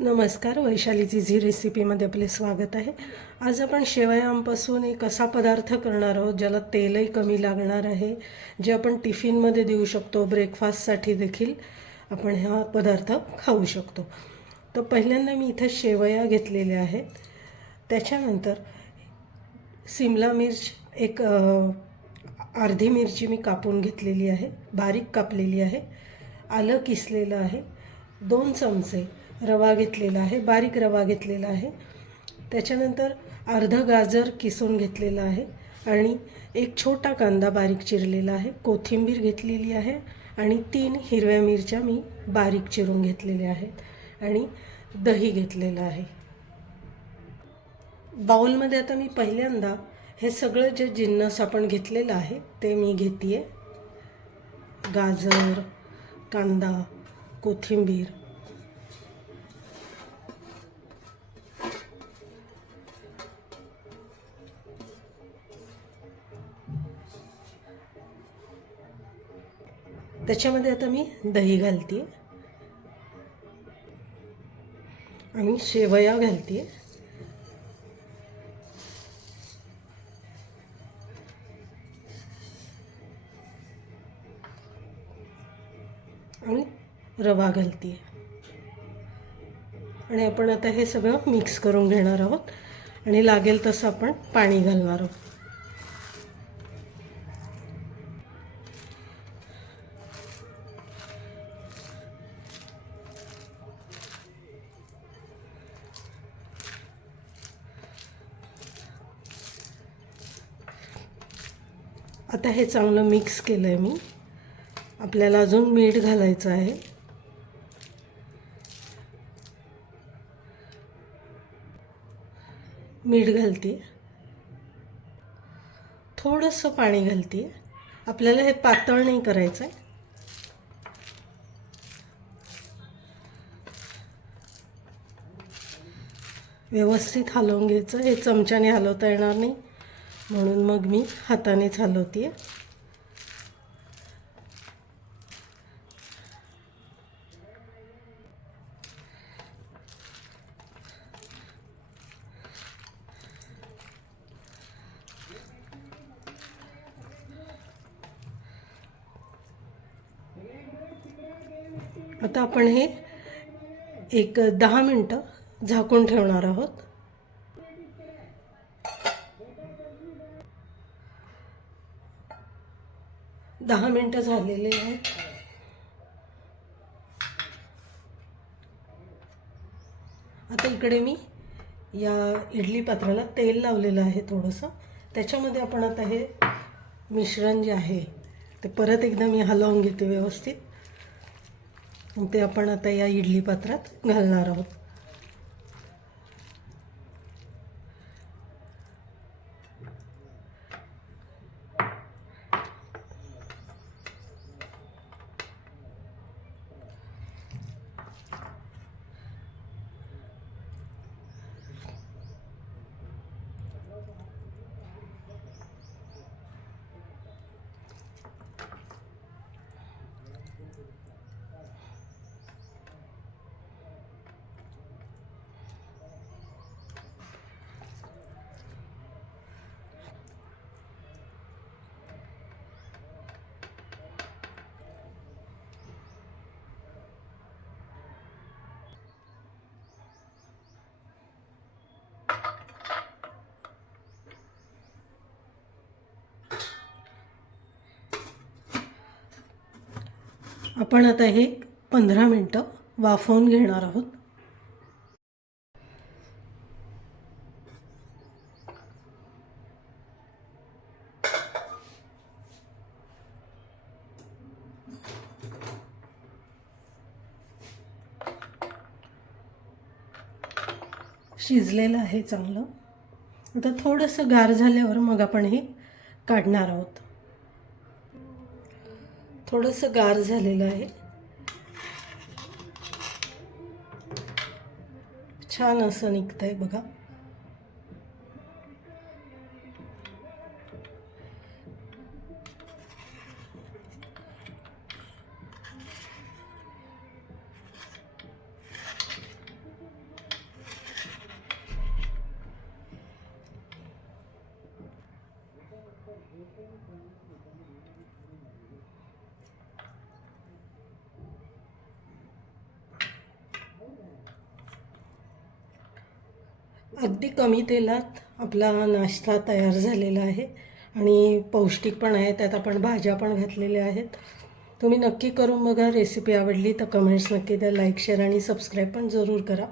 नमस्कार वैशालीची झी रेसिपीमध्ये आपले स्वागत आहे. आज आपण शेवयांपासून एक असा पदार्थ करणार आहोत ज्याला तेलही कमी लागणार आहे जे आपण टिफिनमध्ये देऊ शकतो ब्रेकफास्टसाठी देखील आपण हा पदार्थ खाऊ शकतो. तर पहिल्यांदा मी इथं शेवया घेतलेल्या आहेत. त्याच्यानंतर सिमला मिर्च एक अर्धी मिरची मी कापून घेतलेली आहे बारीक कापलेली आहे आलं किसलेलं आहे दोन चमचे रवा घेतलेला आहे बारीक रवा घेतलेला आहे. त्याच्यानंतर अर्धं गाजर किसून घेतलेलं आहे आणि एक छोटा कांदा बारीक चिरलेला आहे. कोथिंबीर घेतलेली आहे आणि तीन हिरव्या मिरच्या मी बारीक चिरून घेतलेल्या आहेत आणि दही घेतलेलं आहे. बाउलमध्ये आता मी पहिल्यांदा हे सगळं जे जिन्नस आपण घेतलेलं आहे ते मी घेते गाजर कांदा कोथिंबीर त्याच्यामध्ये आता मी दही घालते. आणि शेवया घालते. आणि रवा घालते. आणि आपण आता हे सगळं मिक्स करून घेणार आहोत. आणि लागेल तसं आपण पाणी घालणार आहोत. आता हे चांगलं मिक्स केलं आहे मी. आपल्याला अजून मीठ घालायचं आहे. मीठ घालते. थोडंसं पाणी घालते. आपल्याला हे पातळ नाही करायचं आहे व्यवस्थित हलवून घ्यायचं. हे चमच्याने हलवता येणार नाही. म्हणून मग मी हातानेच हलवते आता आपण हे एक दहा मिनटं झाकून ठेवणार आहोत. दहा मिनटं झालेले आहेत. आता इकडे मी या इडली पात्राला तेल लावलेलं आहे थोडंसं. त्याच्यामध्ये आपण आता हे मिश्रण जे आहे ते परत एकदा मी हलवून घेते व्यवस्थित. ते आपण आता या इडली पात्रात घालणार आहोत. आपण आता हे पंधरा मिनटं वाफवून घेणार आहोत. शिजलेलं आहे चांगलं. आता थोडंसं गार झाल्यावर मग आपण हे काढणार आहोत. थोडंसं गार झालेलं आहे. छान असं निघतं आहे बघा. अगदी कमी तेलात आपला नाश्ता तयार झालेला आहे आणि पौष्टिक पण आहे त्यात आपण भाज्या पण घातलेल्या आहेत. तुम्ही नक्की करून बघा रेसिपी आवडली तर कमेंट्स नक्की द्या लाईक शेअर आणि सबस्क्राईब पण जरूर करा.